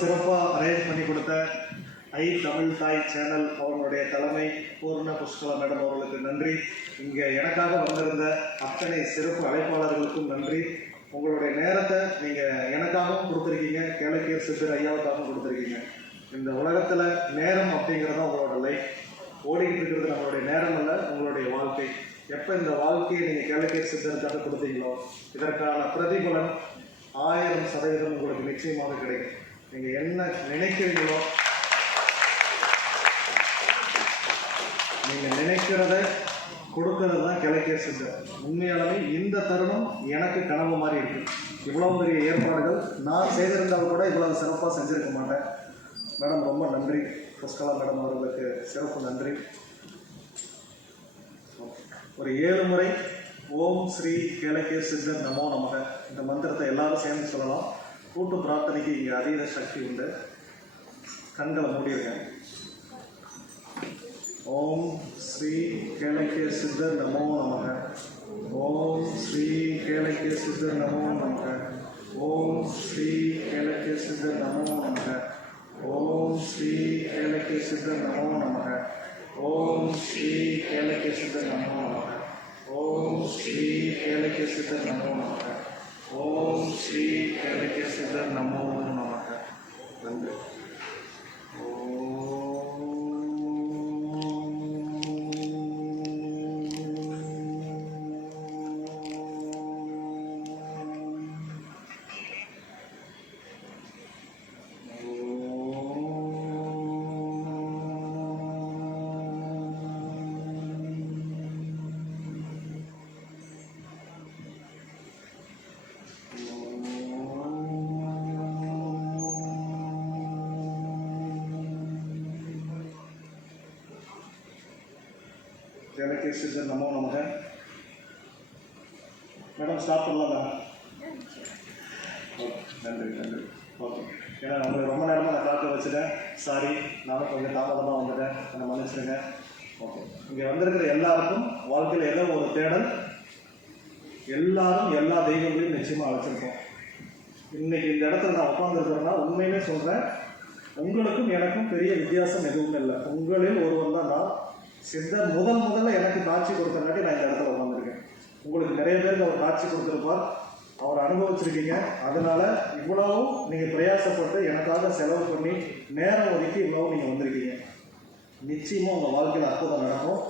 சிறப்பாக அரேஞ்ச் பண்ணி கொடுத்த தமிழ் தாய் சேனல் அவர்களுடைய தலைமை பூர்ண புஷ்கலா மேடம் அவர்களுக்கு நன்றி. இங்கே எனக்காக வந்திருந்த அத்தனை சிறப்பு அழைப்பாளர்களுக்கும் நன்றி. உங்களுடைய நேரத்தை நீங்கள் எனக்காகவும் கொடுத்துருக்கீங்க, கேளக்கியர் சித்தர் ஐயாவுக்காகவும் கொடுத்துருக்கீங்க. இந்த உலகத்தில் நேரம் அப்படிங்கிறது தான் உங்களோட லைஃப். ஓடிக்கிட்டு இருக்கிறது நம்மளுடைய நேரம் அல்ல, உங்களுடைய வாழ்க்கை. எப்போ இந்த வாழ்க்கையை நீங்கள் கேளக்கியர் சித்தருக்காக கொடுத்தீங்களோ இதற்கான பிரதிபலன் 1000% உங்களுக்கு நிச்சயமாக கிடைக்கும். நீங்கள் என்ன நினைக்கிறீங்களோ, நீங்கள் நினைக்கிறத கொடுக்கறது தான் கேளக்கியர் சித்தர். உண்மையாலுமே இந்த தருணம் எனக்கு கனவு மாதிரி இருக்கு. இவ்வளவு பெரிய ஏற்பாடுகள் நான் செய்திருந்தால் கூட இவ்வளவு சிறப்பாக செஞ்சிருக்க மாட்டேன். மேடம் ரொம்ப நன்றி. புஷ்கலா மேடம் அவர்களுக்கு சிறப்பு நன்றி. ஒரு 7 முறை ஓம் ஸ்ரீ கேளக்கியர் சித்தர் நமோ நமக இந்த மந்திரத்தை எல்லாரும் சேர்ந்து சொல்லலாம். கூட்டு பிரார்த்தனைக்கு இங்கே அதீத சக்தி உண்டு. கண்களை மூடியிருக்கேன். ஓம் ஸ்ரீ கேளக்கியர் சித்தர் நமோ நமக. ஓம் ஸ்ரீ கேளக்கியர் சித்தர் நமோ நமக. ஓம் ஸ்ரீ கேளக்கியர் சித்தர் நமோ நமக. ஓம் ஸ்ரீ கேளக்கியர் சித்தர் நமோ நமக. ஓம் ஸ்ரீ கேளக்கியர் சித்தர் நமோ நமக. ஓம் ஸ்ரீ கேளக்கியர் சித்தர் நமோ நமக. ஓம் ஸ்ரீ கேளக்கியர் சித்தர் நமோ நமக. நன்றி. கேளக்கியர் சித்தர் நமோ நமக. மேடம் ஸ்டார்ட் பண்ணலாமா? ஓகே, நன்றி நன்றி. ஓகே, ஏன்னா நம்மளுக்கு ரொம்ப நேரமாக நான் காக்க வச்சுட்டேன். சாரி, நானும் கொஞ்சம் தாமதமாக வந்துட்டேன், என்னை மன்னிச்சிடுங்க. ஓகே, இங்கே வந்திருக்கிற எல்லாருக்கும் வாழ்க்கையில் ஏதோ ஒரு தேடல். எல்லாரும் எல்லா தெய்வங்களையும் நிச்சயமாக அழைச்சிருக்கோம். இன்னைக்கு இந்த இடத்துல நான் உட்காந்துருக்கிறேன்னா உண்மையுமே சொல்கிறேன், உங்களுக்கும் எனக்கும் பெரிய வித்தியாசம் எதுவும் இல்லை. உங்களில் ஒருவர் தான் நான். சித்தர் முதல்ல எனக்கு காட்சி கொடுத்தனாட்டி நான் இந்த இடத்துல உட்காந்துருக்கேன். உங்களுக்கு நிறைய பேருக்கு அவர் காட்சி கொடுத்துருப்பார், அவர் அனுபவிச்சிருக்கீங்க. அதனால இவ்வளவும் நீங்கள் பிரயாசப்பட்டு எனக்காக செலவு பண்ணி நேரம் ஒதுக்கி இவ்வளவு நீங்கள் வந்திருக்கீங்க. நிச்சயமாக உங்கள் வாழ்க்கையில் அற்புதம் நடக்கும்.